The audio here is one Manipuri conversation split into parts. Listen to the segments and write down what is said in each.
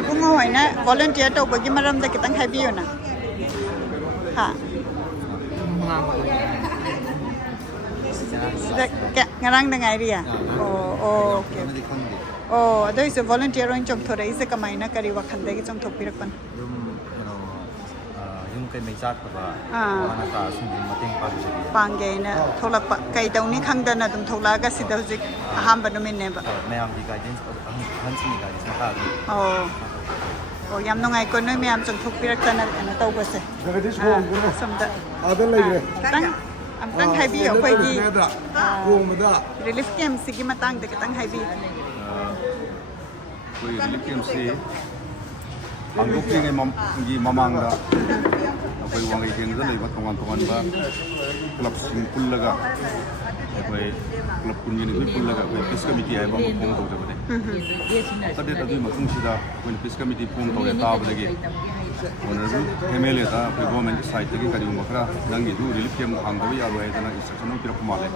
이bungo hoina volunteer tawbagi maramda kitang haibiyona ha ngarang na ngairia okay adoi se volunteer on chom thora ise kamaina kari wakhan dagi chom thopirakpan yung kay may chat ba ana ta sumbi mating pangge na tholakpa kai dawni khangdana dum tholaga sida hujik ahamba numin ne ba mayam di guidance hansi ni guidance maka yam nongai ko noi mayam chong thokpirakana ana tawbase samda adan laigre amtang haibi khoi gi relief camp sigi matang de kitang haibi koi relief camp si angukling gi mamangda koi wangai keng da leiba tongan ba club sing pullaga koi club kunni ni pullaga koi peace committee ai bang pong tong jabane tade tadu matung sida koi peace committee pong tong ta badagi honorable MLA ta koi government side tagi kari makra nangi du relief camp hang da ya roi dana instruction no kirap male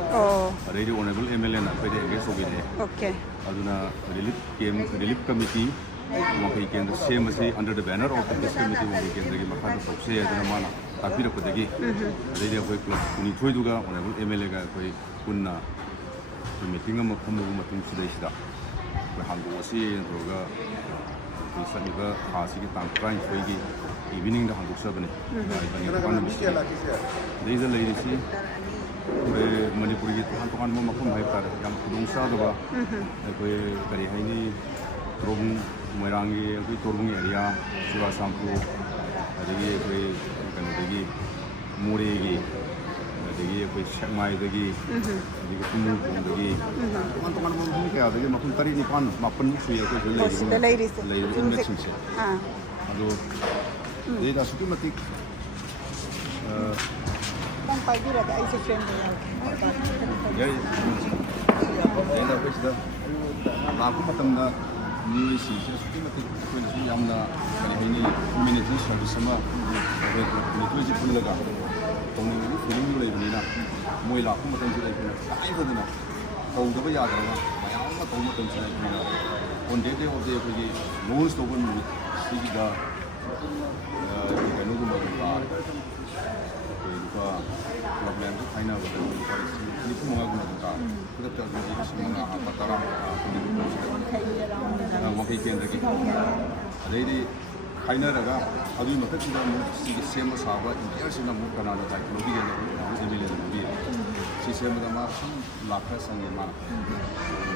ready honorable MLA na koi de ge so ge okay aduna relief committee Wakai Kendra same as under the banner of the peace committee Wakai Kendra ki makha to sabse aduna mana tapira kodagi adai koi club kuni thoi duga honorable MLA ga koi kunna meeting am khamu matung sidai sida koi hangu wasi roga koi saniga khasi ki tang train thoi gi evening da hangu sabane bani kan bisti dei da lei si koi manipur gi tan tan mo makhum hai par yam kudung sa da koi kari haini Torung Moirangi, koi Torung area, Sura Sampu, adagi koi kanadagi Muregi, adagi koi Shakmai dagi, adagi Tumu dagi, teman-teman mungkin kayak adagi maupun tadi ni kan maupun suya koi ladies election sih. Aduh, jadi dah suka mati. Bang pagi lah dah isi friend Ya, jadi dah sudah. Aku matam dah. New is just when Yamna community service sama Nitu Pulaga Tony Film Lavina Moila Kumaton I don't know. Hold the Yada, Mayama Tomaton on the day of the most of one Siga I know Wakai Kendra lady Kainaraga, Adu Makachida, same as our years in a Mukanada, like Ruby and Emily. She said, Marshal, Lacas and Yama,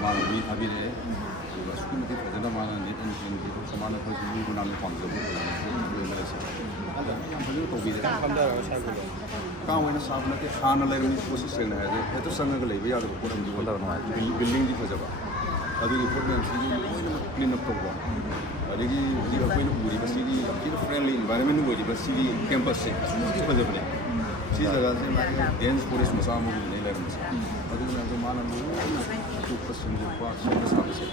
Mali Abide, was committed for the man and some other person who could not be found. Kawan sahabat kita khana lain ni posisi yang ada, itu sangat kelihatan ya ada kurang juga. Building di mana? Ada di pun yang sini clean up juga. Ada di jika kau ini buri bersih, kita friendly environment ni buri bersih campus sih, itu pada mana? Sih jaga sih macam dance forest masa mau ni lain masa. Ada di mana mana ni itu pasang jumpa semua sama sih.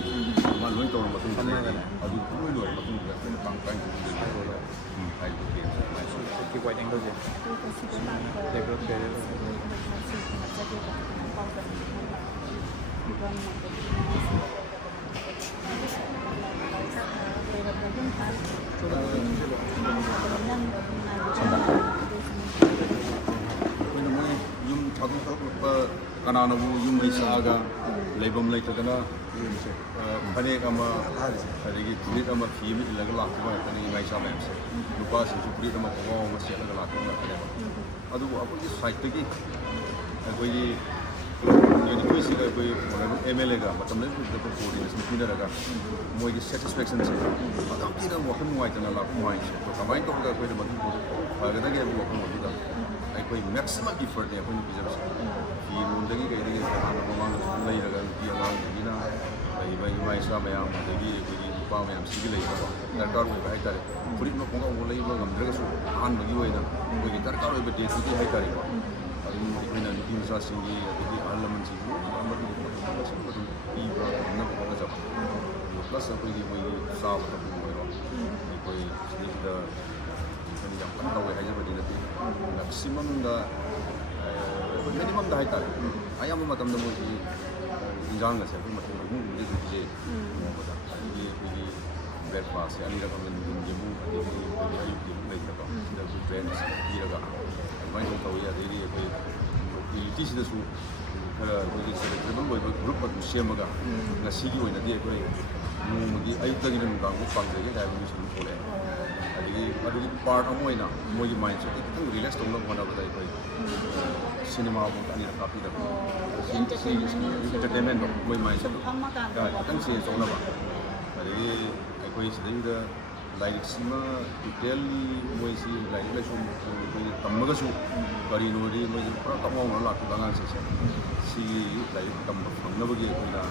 Mana luar tahun betul betul. Ada luar betul betul. Ini pangkai itu. keep waiting those they go to Kanana yung may saaga labam lay tagana kani ama adigi pulit ama kimi ilaga lakwa kani ngai sa mayam se lupa se pulit ama ko ma se ilaga lakwa kani adu apu ki site ki koi yani koi se koi MLA ga matam le ko coordination pina daga moi ki satisfaction se adu kina mo ko mo aitana lakwa se to kamai to ga koi de matu ga da ge mo ko mo da ai koi maximum effort ne ko ni bizarre Yundagi kaya kana naman lay ragal kaya lang gina iba isa mayam dagi pa mayam sige lay ba darkar mo ba itare pulit mo kung ang lay ba ngamdraga so han bagi way na kaya darkar mo ba dito di hay tare ba alin ina di sa sige di alaman sige amar di ko sa ko iba na ko ba jab plus ako di mo sa ko mo ba ko ni da ni yang pantaw ay haja ba di natin maximum da minimum dah hitar. Ayam macam demo si injang lah saya, macam demo ni tu je. Breakfast से अनिरक हम जम्मू अयुक्ति लेकर ट्रेन पीरगा अदुमाइन तौई अदगी यूनिटी खरा सेलेक्टेबल ग्रुप सेमगा ngasiगी ओइनदी अखोई नोमगी अयुक्तगी नुगांगो पांगजेगे हाइबनि सुन थोले अदगी पार्ट अमो ओइना मोगी माइंड से खितंग रिलैक्स तौना होनाबदा अखोई सिनेमा बो अनिरक कापी दा एंटरटेनमेंट मोई माइंड से खितंग से तौनाबा अदगी अखोई सिदैदा लाइक सिमा डिटेलली मोई सी लाइक लेसोम तमगसु करिनोरी मोई पुरा तमाउना लाखु गांगां से सी लाइक तम फंगनबगी अखोइना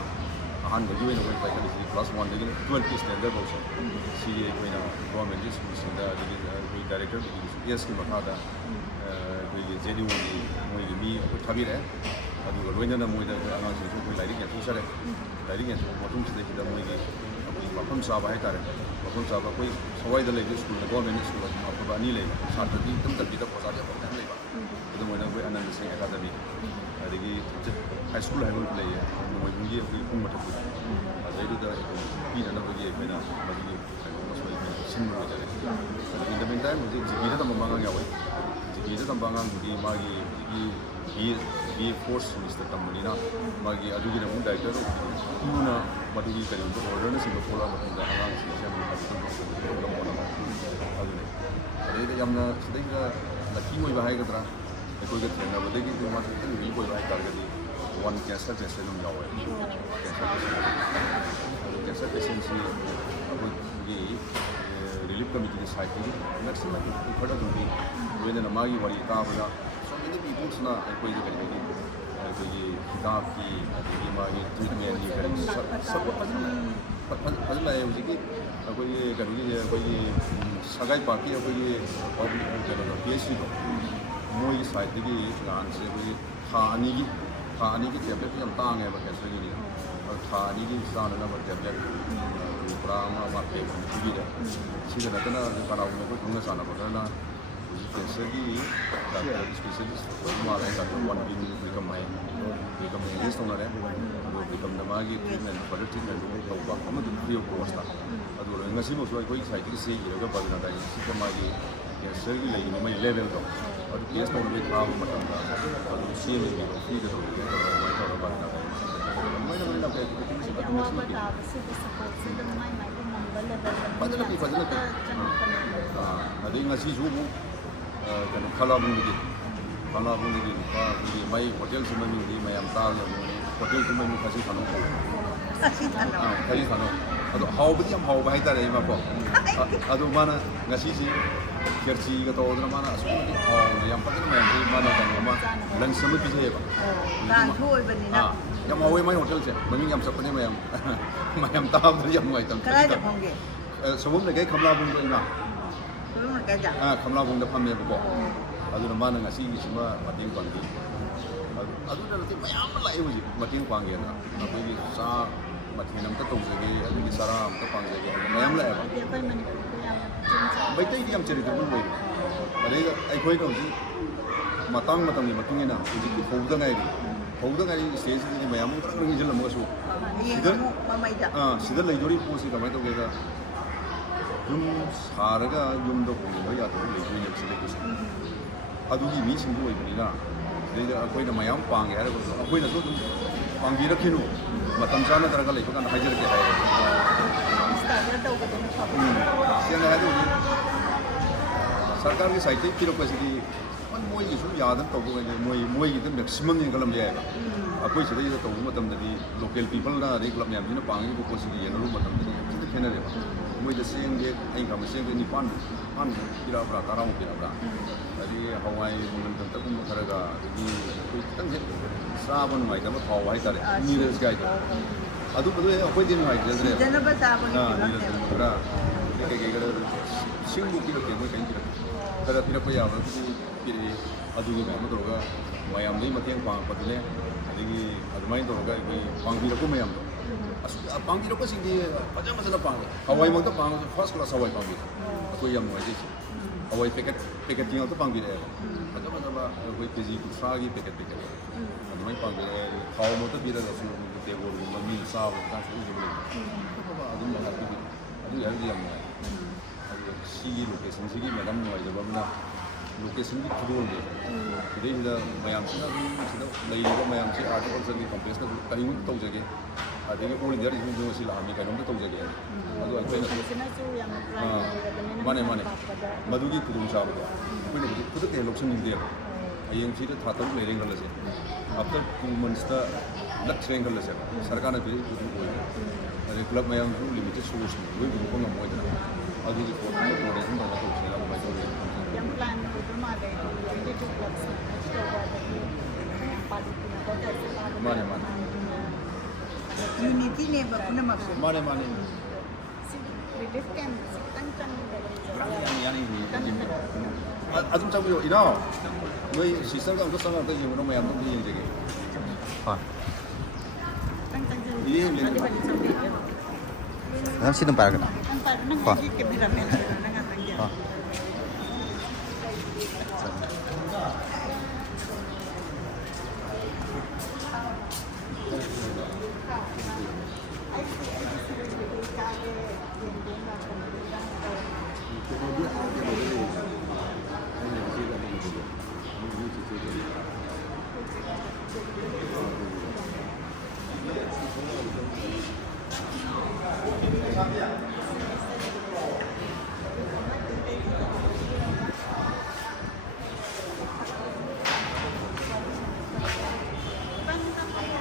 अहानबगी ओइना मोई पाइकली क्लास 1 दगी 12 की स्टैंडर्ड बौसे सी अखोइना गवर्नमेंट स्कूल सिंदा दगी अखोइ डायरेक्टर दगी एस की मखादा अखोइ जेडीओ की मोई मी अखोइ थाबिरे अदुगा लोइनना मोइदा आगां सिंसु अखोइ लाइक याथुसरे लाइक याथु मथुम सिदैदा मोइगी अखोइ मफम साबा है तारे मफम साबा कोई सवाइदा लेगे स्कूल गवर्नमेंट स्कूल अफबा अनि लेगे सातरदी तम तबीदा पसादे पकन लेबा अदु मोइदा कोई Anand Singh academy अदगी high school हाइबल लेगे मोइबुंगी अखोइ पुंग मथु अदैदुदा पीननबगी अखोइना मदगी मसोइ सिनबा जाले इन द मीन टाइम मुझे जिगिदा तम बांगां यावै जिगिदा तम बांगां की मागी जिगी बी फोर्स मिस्टर तमनीना मागी अदुगी नमु डायरेक्टर तुना मदुगी करी ऑर्डर ने सिंबो फोला मतुंदा आगां सिस्टम अदुगी अदुने अदे यामना सिदैगा लकी मोइ बाहायगद्रा अखोइगा थेंनाबदगी मा रि बोइ बाहाय तारगदी वन कैंसर टेस्ट लुम यावै कैंसर पेशेंट सी अखोइगी रिलीफ कमिटी साइटगी मैक्सिमम खड़ा दुंदी वेना मागी वरी ताबदा सोमिदि पीपुल्सना अखोइगी करिगी अखोइगी हिदाब की अदगी मागी ट्रीटमेंट की करी सब फजला है उसी की अखोइगी करिगी अखोइगी सगाई पार्टी अखोइगी और पीएचडी को मोई साइटगी गान से अखोइगी था अनी की टैबलेट यम तांग है कैंसर की और था अनी की सानना टैबलेट प्रामा मापे की दे सिदा नतना कानाव में कोई थंगा साना पड़ना कैंसर की डॉक्टर स्पेशलिस्ट मारे डॉक्टर वन बिन बिकम लिस्ट होना है बिकम नमागी ट्रीटमेंट फर्दर ट्रीटमेंट तौबा अमदु फ्री ऑफ कॉस्ट अदु ngasi mo soi koi site ki se yi ga badna dai si magi cancer की लेगी मैं लेवल तो और केस तो भी था मतलब और सी में भी फ्री तो मैं तो बात ना मैं ना मैं पे किसी से बात नहीं की बदल की हां अभी ngasi जो वो kan kalabundi का ये मैं होटल से मैं भी मैं ताल होटल से मैं kasi खानो kasi खानो अदो हाउबदी हम हाउब हाई तारे मा को अदो माना ngasi ji kerci ka to dra mana asu yang pakai मैं mana kan ma lang sama bi je ba kan thoi bani na yang hawe mai hotel je mami yang sapane mayam taam dra yang mai tam kara ja phongge सबम ने कमला बुंग ना सबम ने जा कमला बुंग फमे बको अदुना माना ngasi सिमा मतेंग पांगी अदुना नते मयाम लाइ हुजी मतेंग पांगे ना अखोई सा मथेन अमता तौजगे अदुगी सारा अमता पांगजे मयाम लाइ बैतै की हम चरित्र बुंग अरे अखोई को हुजी मतंग मतंग मतुंगे ना हुजी हौदंगाई स्टेज की मयाम नंगी जल मगसु सिदा लेदोरी पोसी कमाय तौगेगा यूम सारगा यूम दो होंगे या तो लेदोरी लेक्सिले अदुगी मी सिंगु ओइबनिना देगा अखोइना मयाम पांगे हारे को अखोइना तो पांगी रखिनु मतम चाना तरगा लेको kan हाइजर के हाय स्टार्ट तो को सिंगा हादु सरकार की साइट की रोकसिदी मोई की सु यादन तौबो मोई की मैक्सिमम इनकम ले आएगा अखोइ सिदा तो मतमददी लोकल पीपल ना रे क्लब याम दिना पांगी को पोसी येनो मतमददी सिदा खेनरे मोई द सेंग दे आई का सेंग दे निपान पान किरा ब्रा ताराउ किरा ब्रा अदि हवाई मुन तक तक खरगा दि कोई तंग साबन माइ दम थाव हाय तारे नीरज गाय अदु बदु अखोइ दिन हाय जरे जनब साबन नीरज ब्रा के गर सिंगु की के मोई कहीं खरा फिर को याव की अदुगी मैम तोगा मयाम नी मतेंग पांग पतले अदगी अदमाइन तोगा कोई पांगी रको मयाम पांगी रको सिंगी पजा मसला पांग हवाई मंग तो पांग फर्स्ट क्लास हवाई पांगी कोई याम होय दिस हवाई पैकेट तिंग तो पांगी रे पजा मसला कोई केजी कुछा की पैकेट अदमाइन पांगी खाओ मत बिरा दसु टेबल मम्मी साब का सु जो अदुम लगा ꯑꯗꯨ ꯍꯥꯏꯔꯗꯤ ꯌꯥꯝ ꯅꯨꯡꯉꯥꯏ ꯑꯗꯨꯒ ꯁꯤꯒꯤ ꯂꯣꯀꯦꯁꯟꯁꯤꯒꯤ ꯃꯔꯝ ꯅꯨꯡꯉꯥꯏꯖꯕ ꯑꯃꯅ ꯂꯣꯀꯦꯁꯟꯒꯤ ꯈꯨꯗꯣꯜꯁꯦ ꯁꯤꯗꯩꯁꯤꯗ ꯃꯌꯥꯝꯁꯤꯅ ꯑꯗꯨꯝ ꯁꯤꯗ ꯂꯩꯔꯤꯕ ꯃꯌꯥꯝꯁꯤ ꯑꯥꯔꯠ ꯀꯜꯆꯔꯒꯤ ꯀꯝꯄ꯭ꯂꯦꯛꯁꯇ ꯀꯔꯤꯒꯨꯝꯕ ꯇꯧꯖꯒꯦ ꯑꯗꯒꯤ ꯑꯣꯜ ꯏꯟꯗꯤꯌꯥ ꯔꯤꯖꯟꯁꯨ ꯉꯁꯤ ꯂꯥꯛꯑꯝꯃꯤ ꯀꯩꯅꯣꯝꯇ ꯇꯧꯖꯒꯦ ꯑꯗꯨ ꯑꯩꯈꯣꯏꯅ ꯃꯥꯅꯦ ꯃꯥꯅꯦ ꯃꯗꯨꯒꯤ ꯈꯨꯗꯣꯡꯆꯥꯕꯗꯣ ꯑꯩꯈꯣꯏꯅ ꯍꯧꯖꯤꯛ ꯈꯨꯗꯛꯇ ꯍꯦꯛ ꯂꯧꯁꯤꯟꯅꯤꯡꯗꯦꯕ ꯍꯌꯦꯡ ꯁꯤꯗ ꯊꯥ 3 ꯂꯩꯔꯦ ꯈꯜꯂꯁꯦ ꯑꯥꯐꯇꯔ 2 monthsꯇ ꯅꯠꯇ꯭ꯔꯦ ꯈꯜꯂꯁꯦꯕ ꯁꯔꯀꯥꯔꯅ ꯄꯤꯔꯤꯕ ꯈꯨꯗꯣꯡ ꯑꯣꯏꯕ ꯑꯗꯩ ꯀ꯭ꯂꯕ ꯃꯌꯥꯝꯁꯨ ꯂꯤꯃꯤꯇꯦꯠ ꯁꯣꯔꯁꯅꯤ ꯂꯣꯏ ꯄꯨꯊꯣꯛꯄ ꯉꯝꯃꯣꯏꯗꯅ ꯑꯗꯨꯒꯤ ꯄꯣꯠꯇꯨ ꯀꯣꯑꯣꯔꯗꯤꯅꯦꯁꯟ ꯇꯧꯔꯒ ꯇꯧꯁꯤꯔꯥ ꯑꯗꯨꯃꯥꯏꯅ ꯇꯧꯋꯤ ꯌꯥꯝ ꯄ꯭ꯂꯥꯟ ꯑꯣꯏꯕ ꯃꯥꯜꯂꯦ 22 clubs ꯃꯥꯅꯦ ꯃꯥꯅꯦ ꯌꯨꯅꯤꯇꯤꯅꯦꯕ ꯄꯨꯝꯅꯃꯛꯁꯦ ꯃꯥꯅꯦ ꯃꯥꯅꯦ ꯔꯤꯂꯤꯐ ꯀꯦꯝ ꯈꯤꯇꯪ ꯌꯥꯅꯤ ꯑꯗꯨꯝ ꯆꯪꯕꯤꯌꯣ ꯏꯅꯥꯎ ꯅꯣꯏ ꯁꯤꯁꯇꯔꯒ ꯑꯝꯇ ꯆꯪꯉꯒ ꯌꯦꯡꯉꯨꯅꯣ ꯃꯌꯥꯝꯗꯣ ꯑꯝꯇ ꯌꯦꯡꯖꯒꯦ Nam sino para kana?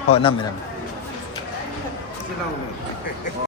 Oh, 5 minutes.